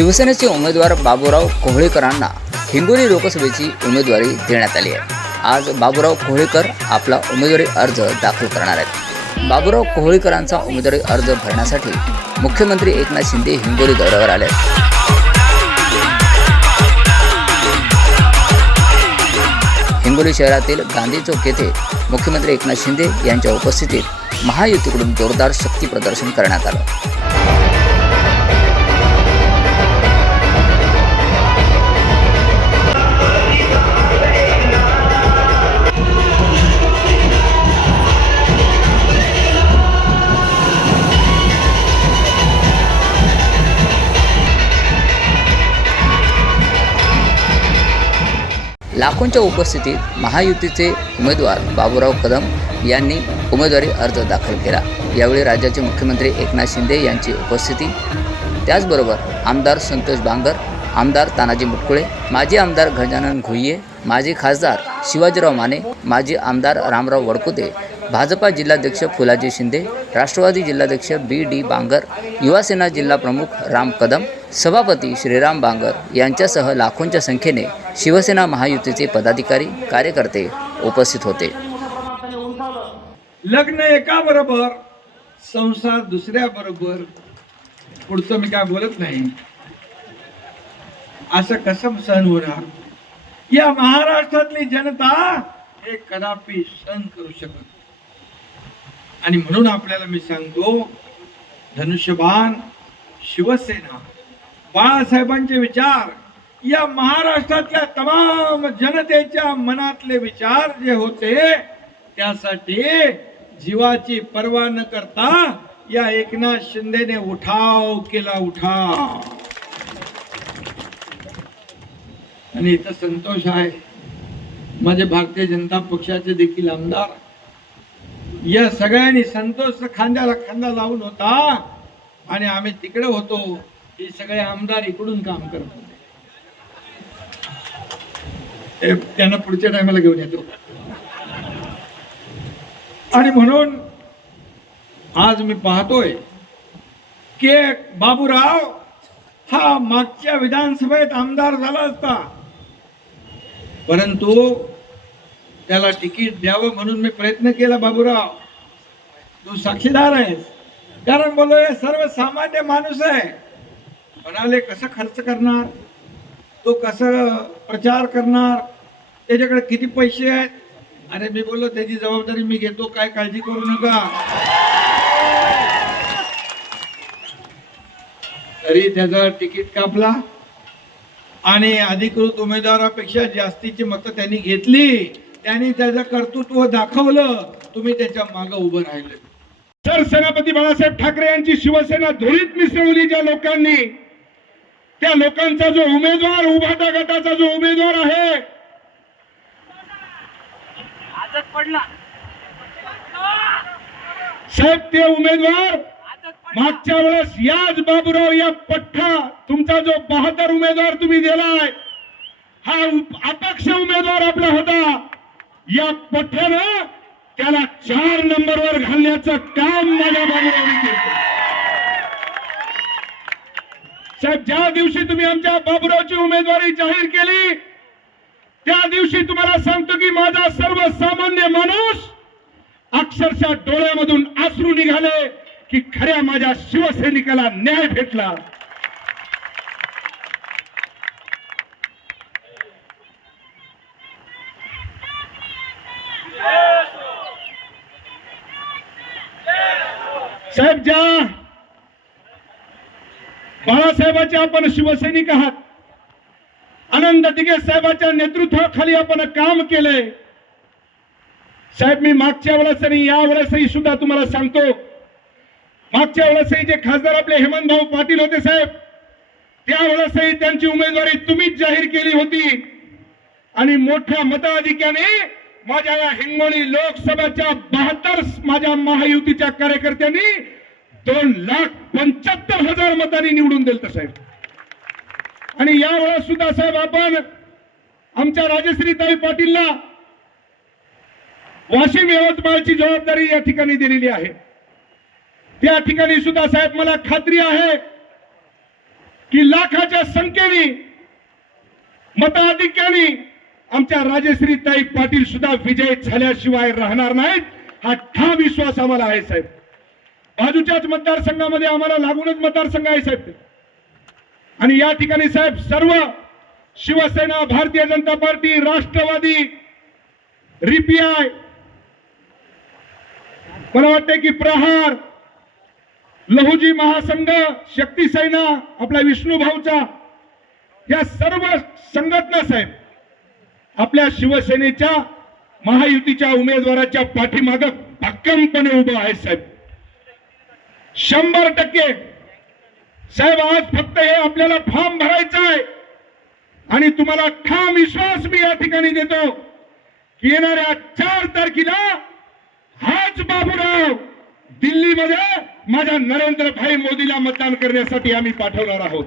शिवसेनेचे उमेदवार बाबूराव कोहळीकरांना हिंगोली लोकसभेची उमेदवारी देण्यात आली आहे। आज बाबूराव कोहळीकर आपला उमेदवारी अर्ज दाखल करणार आहेत। बाबूराव कोहळीकरांचा उमेदवारी अर्ज भरण्यासाठी मुख्यमंत्री एकनाथ शिंदे हिंगोली दौऱ्यावर आले आहेत। हिंगोली शहरातील गांधी चौक येथे मुख्यमंत्री एकनाथ शिंदे यांच्या उपस्थितीत महायुतीकडून जोरदार शक्ती प्रदर्शन करण्यात आलं। लाखोंच्या उपस्थितीत महायुतीचे उमेदवार बाबूराव कदम यांनी उमेदवारी अर्ज दाखल केला। यावेळी राज्याचे मुख्यमंत्री एकनाथ शिंदे यांची उपस्थिती, त्याचबरोबर आमदार संतोष बांगर, आमदार तानाजी मुटकुळे, माजी आमदार गजानन घोईये, माजी खासदार शिवाजीराव माने, माजी आमदार रामराव वडकुते, भाजपा जिल्हाध्यक्ष फुलाजी शिंदे, राष्ट्रवादी जिल्हाध्यक्ष बी.डी. बांगर, युवासेना जिल्हा प्रमुख राम कदम, सभापती श्रीराम बांगर यांच्यासह लाखोंच्या संख्येने शिवसेना महायुतीचे पदाधिकारी कार्यकर्ते उपस्थित होते। लग्न एका बरोबर, संसार दुसऱ्या बरोबर, पुढचं मी काय बोलत नाही, असं कसं सहन होणार? या महाराष्ट्रातली जनता हे कदापि सहन करू शकत। आणि म्हणून आपल्याला मी सांगतो, धनुष्यबाण शिवसेना, बाळासाहेबांचे विचार या महाराष्ट्रातल्या तमाम जनतेच्या मनातले विचार जे होते, त्यासाठी जीवाची पर्वा न करता या एकनाथ शिंदेने उठाव केला, उठाव। आणि इथं संतोष आहे, माझे भारतीय जनता पक्षाचे देखील आमदार, या सगळ्यांनी संतोष खांद्याला खांदा लावून होता आणि आम्ही तिकडे होतो। हे सगळे आमदार इकडून काम करत होते, त्यांना पुढच्या टायमाला घेऊन येतो। आणि म्हणून आज मी पाहतोय की बाबूराव हा मागच्या विधानसभेत आमदार झाला असता, परंतु त्याला तिकीट द्यावं म्हणून मी प्रयत्न केला। बाबूराव, तू साक्षीदार आहेस, कारण बोलो हे सर्वसामान्य माणूस आहे, म्हणाले कसं खर्च करणार, तो कसं प्रचार करणार, त्याच्याकडे किती पैसे आहेत? अरे मी बोललो त्याची जबाबदारी मी घेतो, काय काळजी करू नका। तरी त्याचा तिकीट कापला आणि अधिकृत उमेदवारापेक्षा जास्तीची मतं त्यांनी घेतली, त्यांनी त्याचं कर्तृत्व दाखवलं, तुम्ही त्याच्या मागे उभं राहिले। सरसेनापती बाळासाहेब ठाकरे यांची शिवसेना धुळीत मिसळवली ज्या लोकांनी, त्या लोकांचा जो उमेदवार, उभाटा गटाचा जो उमेदवार आहे, साहेब ते उमेदवार मागच्या वेळेस याच बाबूराव या पठ्ठा, तुमचा जो बहादर उमेदवार तुम्ही दिलाय, हा अपक्ष उमेदवार आपला होता, या पठ्ठ्यानं त्याला 4 नंबरवर घालण्याचं काम माझ्या बाबूरावने केलं। साहेब, ज्या दिवशी तुम्ही आमच्या बाबूरावची उमेदवारी जाहीर केली, त्या दिवशी तुम्हाला सांगतो की माझा सर्वसामान्य माणूस अक्षरशः डोळ्यामधून अश्रू निघाले की खऱ्या माझ्या शिवसैनिकाला न्याय भेटला। साहेब, ज्या बाळासाहेबांचे आपण शिवसैनिक आहात, आनंद दिघे साहेबांच्या नेतृत्वाखाली आपण काम केले। साहेब, मी मागच्या वेळेस आणि या वेळेसही सुद्धा तुम्हाला सांगतो, मागच्या वेळेसही जे खासदार आपले हेमंतभाऊ पाटील होते साहेब, त्यावेळेसही त्यांची उमेदवारी तुम्हीच जाहीर केली होती आणि मोठ्या मताधिक्याने माझ्या या हिंगोली लोकसभेच्या 72 माझ्या महायुतीच्या कार्यकर्त्यांनी 2,75,000 मतांनी निवडून दिलं साहेब। आणि यावेळेस सुद्धा साहेब आपण आमच्या राजश्रीताई पाटीलला वाशिम यवतमाळची जबाबदारी या ठिकाणी दिलेली आहे। त्या ठिकाणी सुद्धा साहेब मला खात्री आहे की लाखाच्या संख्येने मताधिक्याने आमच्या राजश्रीताई पाटील सुद्धा विजय झाल्याशिवाय राहणार नाहीत हा ठाम विश्वास आम्हाला आहे साहेब. बाजूच्याच मतदारसंघामध्ये आम्हाला लागूनच मतदारसंघ आहे साहेब. आणि या ठिकाणी साहेब सर्व शिवसेना, भारतीय जनता पार्टी, राष्ट्रवादी, रिपीआय, मला वाटते की प्रहार, लहुजी महासंघ, शक्ती सेना, आपला विष्णू भाऊचा, या सर्व संघटना साहेब आपल्या शिवसेनेच्या महायुतीच्या उमेदवाराच्या पाठीमागे भक्कमपणे उभं आहे साहेब. 100% साहेब आज फक्त हे आपल्याला फॉर्म भरायचा आहे आणि तुम्हाला ठाम विश्वास मी या ठिकाणी देतो की येणाऱ्या 4 तारखेला हाच बाबूराव दिल्लीमध्ये माझ्या नरेंद्र भाई मोदीला मतदान करण्यासाठी आम्ही पाठवणार आहोत.